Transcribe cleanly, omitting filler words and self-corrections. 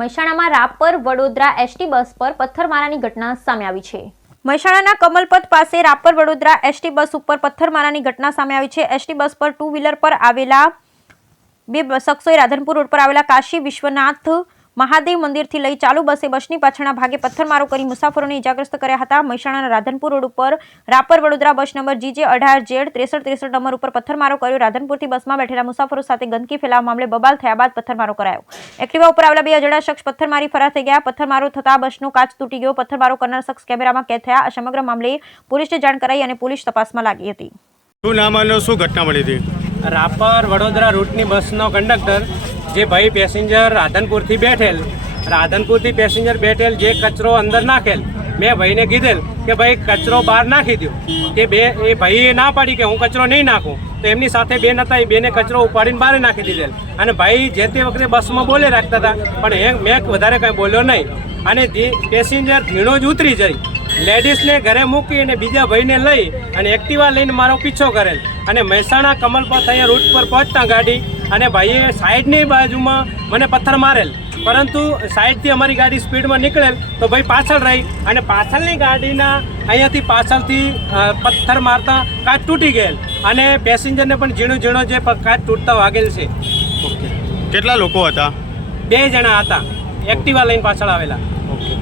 મહેસાણામાં Rapar Vadodara ST bus પર પથ્થરમારાની ઘટના સામે આવી છે। મહેસાણાના કમલપથ પાસે રાપર વડોદરા એસટી બસ ઉપર પથ્થરમારાની ઘટના સામે આવી છે। એસટી બસ પર ટુ વ્હીલર પર આવેલા બે શખ્સોએ રાધનપુર રોડ પર આવેલા કાશી વિશ્વનાથ મહાદેવ મંદિરથી લઈ ચાલુ બસે બસની પાછળના ભાગે પથ્થરમારો કરી મુસાફરોને ઇજાગ્રસ્ત કર્યા હતા। મહેસાણાના રાધનપુર રોડ ઉપર રાપર વડોદરા બસ નંબર GJ 18Z 6363 નંબર ઉપર પથ્થરમારો કર્યો। રાધનપુરથી બસમાં બેઠેલા મુસાફરો સાથે ગંદકી ફેલાવવા મામલે બબાલ થયા બાદ પથ્થરમારો કરાયો। એક્ટિવા ઉપર આવેલા બે અજાણ્યા શખ્સ પથ્થર મારી ફરાર થઈ ગયા। પથ્થરમારો થતા બસનો કાચ તૂટી ગયો। પથ્થરમારો કરનાર શખ્સ કેમેરામાં કેદ થયા। આ સમગ્ર મામલે પોલીસને જાણ કરાઈ અને પોલીસ તપાસમાં લાગી હતી। શું નામ અને શું ઘટના મળી હતી? રાપર વડોદરા રૂટની બસનો કંડક્ટર જે ભાઈ પેસેન્જર રાધનપુરથી પેસેન્જર બેઠેલ જે કચરો અંદર નાખેલ, મેં ભાઈને કીધેલ કે ભાઈ કચરો બહાર નાખી દો, કે એ ભાઈએ ના પાડી કે હું કચરો નહીં નાખું, તો એમની સાથે બેન હતા, એ બેને કચરો ઉપાડીને બહાર નાખી દીધેલ અને ભાઈ જે તે વખતે બસમાં બોલે રાખતા હતા, પણ મેં વધારે કંઈ બોલ્યો નહીં અને પેસેન્જર ધીણો જ ઉતરી જઈ લેડીઝને ઘરે મૂકી અને બીજા ભાઈને લઈ અને એક્ટિવા લઈને મારો પીછો કરેલ અને મહેસાણા કમલપથ અહીંયા રૂટ પર પહોંચતા ગાડી અને ભાઈએ સાઈડની બાજુમાં મને પથ્થર મારેલ, પરંતુ સાઈડથી અમારી ગાડી સ્પીડમાં નીકળેલ તો ભાઈ પાછળ રહી અને પાછળની ગાડીના અહીંયાથી પાછળથી પથ્થર મારતા કાચ તૂટી ગયેલ અને પેસેન્જરને પણ ઝીણો જે કાચ તૂટતા વાગેલ છે। કેટલા લોકો હતા? 2 જણા હતા, એક્ટિવા લઈને પાછળ આવેલા। ઓકે।